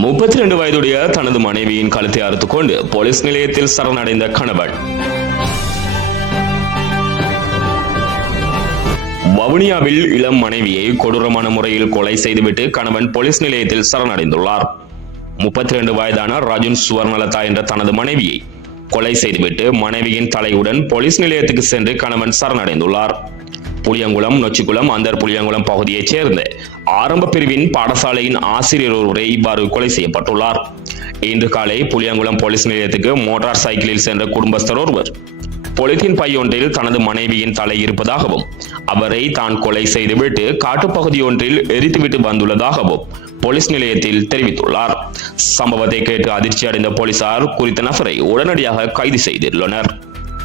முப்பத்தி ரெண்டு வயதுடைய தனது மனைவியின் கழுத்தை அறுத்துக் கொண்டு போலீஸ் நிலையத்தில் சரணடைந்த கணவன். வவுனியாவில் இளம் மனைவியை கொடூரமான முறையில் கொலை செய்துவிட்டு கணவன் போலீஸ் நிலையத்தில் சரணடைந்துள்ளார். முப்பத்தி ரெண்டு வயதான ராஜுன் சுவர்ணலதா என்ற தனது மனைவியை கொலை செய்துவிட்டு மனைவியின் தலையுடன் போலீஸ் நிலையத்துக்கு சென்று கணவன் சரணடைந்துள்ளார். புளியங்குளம் நொச்சிக்குளம் அந்தர் புளியங்குளம் பகுதியைச் சேர்ந்த ஆரம்ப பிரிவின் பாடசாலையின் ஆசிரியர் ஒருவரை இவ்வாறு கொலை செய்யப்பட்டுள்ளார். இன்று காலை புளியங்குளம் போலீஸ் நிலையத்துக்கு மோட்டார் சைக்கிளில் சென்ற குடும்பஸ்தர் ஒருவர் பொலித்தீன் பையொன்றில் தனது மனைவியின் தலை இருப்பதாகவும் அவரை தான் கொலை செய்துவிட்டு காட்டுப்பகுதி ஒன்றில் எரித்துவிட்டு வந்துள்ளதாகவும் போலீஸ் நிலையத்தில் தெரிவித்துள்ளார். சம்பவத்தை கேட்டு அதிர்ச்சி அடைந்த போலீசார் குறித்த நபரை உடனடியாக கைது செய்துள்ளனர்.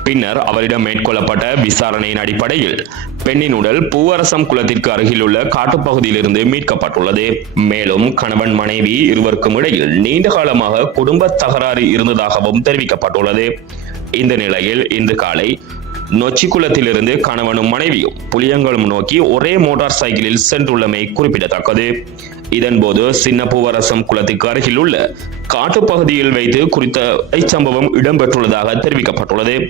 பின்னர் அவரிடம் மேற்கொள்ளப்பட்ட விசாரணையின் அடிப்படையில் பெண்ணின் உடல் பூவரசம் குளத்திற்கு அருகிலுள்ள காட்டுப்பகுதியிலிருந்து மீட்கப்பட்டுள்ளது. மேலும் கணவன் மனைவி இருவருக்கும் இடையில் நீண்ட காலமாக குடும்ப தகராறு இருந்ததாகவும் தெரிவிக்கப்பட்டுள்ளது. இந்த நிலையில் இன்று காலை நொச்சிக்குளத்திலிருந்து கணவனும் மனைவியும் புளியங்குளம் நோக்கி ஒரே மோட்டார் சைக்கிளில் சென்றுள்ளமை குறிப்பிடத்தக்கது. இதன்போது சின்ன பூவரசம் குளத்துக்கு அருகில் உள்ள காட்டுப்பகுதியில் வைத்து குறித்த சம்பவம் இடம்பெற்றுள்ளதாக தெரிவிக்கப்பட்டுள்ளது.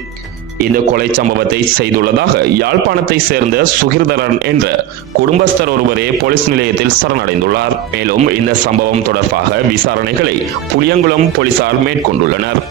இந்த கொலை சம்பவத்தை செய்துள்ளதாக யாழ்ப்பாணத்தை சேர்ந்த சுகிர்தரன் என்ற குடும்பஸ்தர் ஒருவரே போலீஸ் நிலையத்தில் சரணடைந்துள்ளார். மேலும் இந்த சம்பவம் தொடர்பாக விசாரணைகளை புளியங்குளம் போலீசார் மேற்கொண்டுள்ளனர்.